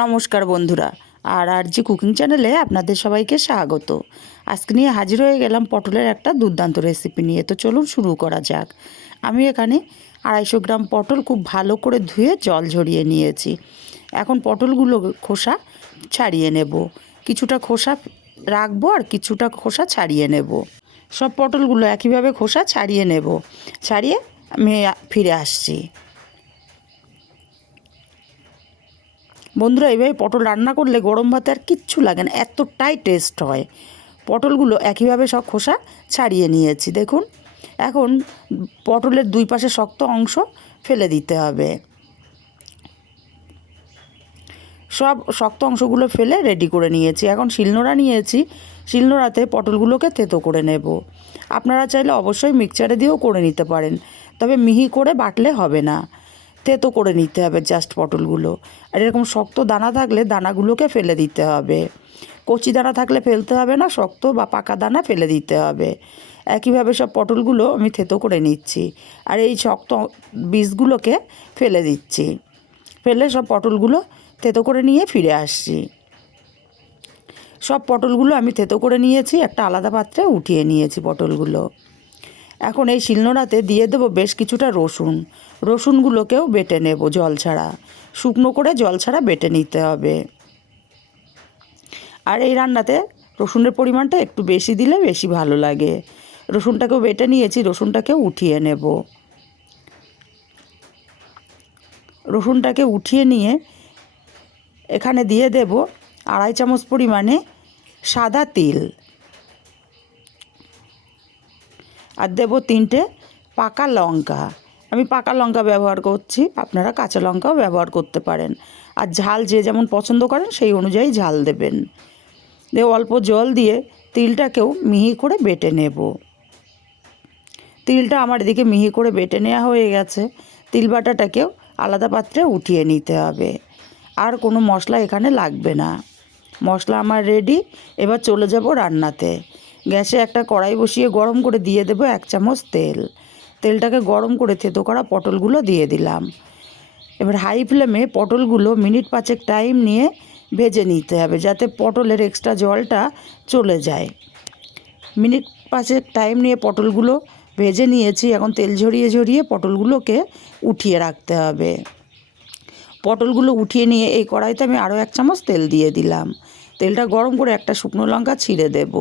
নমস্কার বন্ধুরা, আর আর জি কুকিং চ্যানেলে আপনাদের সবাইকে স্বাগত। আজকে নিয়ে হাজির হয়ে গেলাম পটলের একটা দুর্দান্ত রেসিপি নিয়ে, তো চলুন শুরু করা যাক। আমি এখানে আড়াইশো গ্রাম পটল খুব ভালো করে ধুয়ে জল ঝরিয়ে নিয়েছি। এখন পটলগুলো খোসা ছাড়িয়ে নেব। কিছুটা খোসা রাখব আর কিছুটা খোসা ছাড়িয়ে নেব। সব পটলগুলো একইভাবে খোসা ছাড়িয়ে নেব। ছাড়িয়ে আমি ফিরে আসছি। বন্ধুরা এইভাবে পটল রান্না করলে গরম ভাতে আর কিচ্ছু লাগে না, এতটাই টেস্ট হয়। পটলগুলো একইভাবে সব খোসা ছাড়িয়ে নিয়েছি, দেখুন। এখন পটলের দুই পাশে শক্ত অংশ ফেলে দিতে হবে। সব শক্ত অংশগুলো ফেলে রেডি করে নিয়েছি। এখন শিলনোড়া নিয়েছি, শিলনোড়াতে পটলগুলোকে থেতো করে নেব। আপনারা চাইলে অবশ্যই মিক্সচারে দিয়েও করে নিতে পারেন, তবে মিহি করে বাটলে হবে না। তেতো করে নিতে হবে জাস্ট পটলগুলো। আর এরকম শক্ত দানা থাকলে দানাগুলোকে ফেলে দিতে হবে। কচি দানা থাকলে ফেলতে হবে না, শক্ত বা পাকা দানা ফেলে দিতে হবে। একইভাবে সব পটলগুলো আমি থেতো করে নিচ্ছি। আর এই শক্ত বীজগুলোকে ফেলে দিচ্ছি। ফেলে সব পটলগুলো থেতো করে নিয়ে ফিরে আসছি। সব পটলগুলো আমি থেতো করে নিয়েছি, একটা আলাদা পাত্রে উঠিয়ে নিয়েছি পটলগুলো। এখন এই শিলনোড়াতে দিয়ে দেবো বেশ কিছুটা রসুন। রসুনগুলোকেও বেটে নেব জল ছাড়া। শুকনো করে জল ছাড়া বেটে নিতে হবে। আর এই রান্নাতে রসুনের পরিমাণটা একটু বেশি দিলে বেশি ভালো লাগে। রসুনটাকেও বেটে নিয়েছি, রসুনটাকেও উঠিয়ে নেব। রসুনটাকে উঠিয়ে নিয়ে এখানে দিয়ে দেব আড়াই চামচ পরিমাণে সাদা তিল। আর দেব তিনটে পাকা লঙ্কা। আমি পাকা লঙ্কা ব্যবহার করছি, আপনারা কাঁচা লঙ্কাও ব্যবহার করতে পারেন। আর ঝাল যে যেমন পছন্দ করেন, সেই অনুযায়ী ঝাল দেবেন। দিয়ে অল্প জল দিয়ে তিলটাকেও মিহি করে বেটে নেব। তিলটা আমার এদিকে মিহি করে বেটে নেওয়া হয়ে গেছে। তিল বাটাটাকেও আলাদা পাত্রে উঠিয়ে নিতে হবে। আর কোনো মশলা এখানে লাগবে না। মশলা আমার রেডি এবার চলে যাব রান্নাতে। গ্যাসে একটা কড়াই বসিয়ে গরম করে দিয়ে দেবো এক চামচ তেল। তেলটাকে গরম করে থেতো করা পটলগুলো দিয়ে দিলাম। এবার হাই ফ্লেমে পটলগুলো মিনিট পাঁচেক টাইম নিয়ে ভেজে নিতে হবে যাতে পটলের এক্সট্রা জলটা চলে যায়। মিনিট পাঁচেক টাইম নিয়ে পটলগুলো ভেজে নিয়েছি। এখন তেল ঝরিয়ে ঝরিয়ে পটলগুলোকে উঠিয়ে রাখতে হবে। পটলগুলো উঠিয়ে নিয়ে এই কড়াইতে আমি আরও এক চামচ তেল দিয়ে দিলাম। তেলটা গরম করে একটা শুকনো লঙ্কা ছিঁড়ে দেব।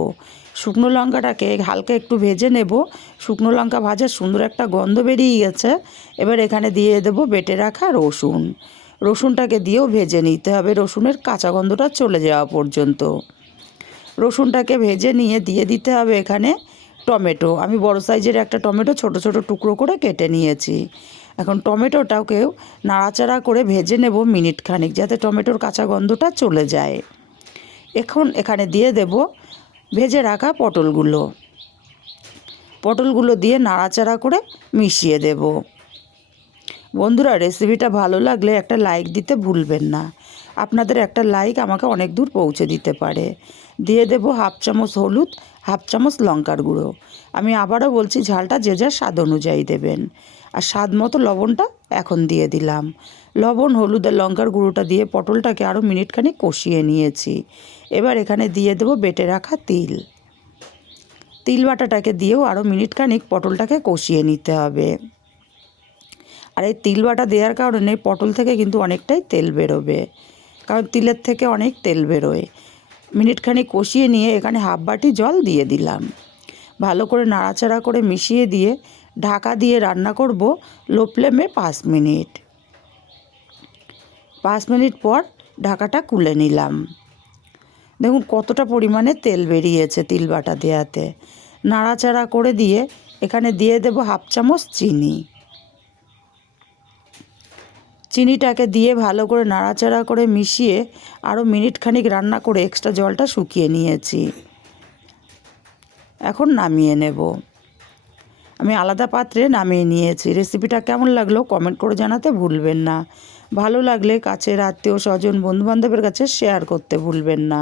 শুকনো লঙ্কাটাকে হালকা একটু ভেজে নেব। শুকনো লঙ্কা ভাজার সুন্দর একটা গন্ধ বেরিয়ে গেছে। এবার এখানে দিয়ে দেব বেটে রাখা রসুন। রসুনটাকে দিয়েও ভেজে নিতে হবে। রসুনের কাঁচা গন্ধটা চলে যাওয়া পর্যন্ত। রসুনটাকে ভেজে নিয়ে দিয়ে দিতে হবে এখানে টমেটো। আমি বড় সাইজের একটা টমেটো ছোট ছোট টুকরো করে কেটে নিয়েছি। এখন টমেটোটাকেও নাড়াচাড়া করে ভেজে নেব মিনিট খানিক যাতে টমেটোর কাঁচা গন্ধটা চলে যায়। এখন এখানে দিয়ে দেব ভেজে রাখা পটলগুলো। পটলগুলো দিয়ে নাড়াচাড়া করে মিশিয়ে দেব। বন্ধুরা রেসিপিটা ভালো লাগলে একটা লাইক দিতে ভুলবেন না। আপনাদের একটা লাইক আমাকে অনেক দূর পৌঁছে দিতে পারে। দিয়ে দেব হাফ চামচ হলুদ হাফ চামচ লঙ্কার গুঁড়ো। আমি আবারও বলছি, ঝালটা যে যার স্বাদ অনুযায়ী দেবেন। আর স্বাদ মতো লবণটা এখন দিয়ে দিলাম। লবণ, হলুদ আর লঙ্কার গুঁড়োটা দিয়ে পটলটাকে আরও মিনিটখানি কষিয়ে নিয়েছি। এবার এখানে দিয়ে দেবো বেটে রাখা তিল। তিল বাটাটাকে দিয়েও আরও মিনিটখানিক পটলটাকে কষিয়ে নিতে হবে। আর এই তিল বাটা দেওয়ার কারণে পটল থেকে কিন্তু অনেকটাই তেল বেরোবে। কারণ তিলের থেকে অনেক তেল বেরোয়। মিনিটখানি কষিয়ে নিয়ে এখানে হাফ বাটি জল দিয়ে দিলাম। ভালো করে নাড়াচাড়া করে মিশিয়ে দিয়ে ঢাকা দিয়ে রান্না করব লো ফ্লেমে পাঁচ মিনিট। পাঁচ মিনিট পর ঢাকাটা খুলে নিলাম। দেখুন কতটা পরিমাণে তেল বেরিয়েছে তিল বাটা দেওয়াতে নাড়াচাড়া করে দিয়ে এখানে দিয়ে দেব হাফ চামচ চিনি। চিনিটাকে দিয়ে ভালো করে নাড়াচাড়া করে মিশিয়ে আরও মিনিট খানিক রান্না করে এক্সট্রা জলটা শুকিয়ে নিয়েছি। এখন নামিয়ে নেব। আমি আলাদা পাত্রে নামিয়ে নিয়েছি। রেসিপিটা কেমন লাগল কমেন্ট করে জানাতে ভুলবেন না। ভালো লাগলে কাছের আত্মীয় স্বজন বন্ধুবান্ধবের কাছে শেয়ার করতে ভুলবেন না।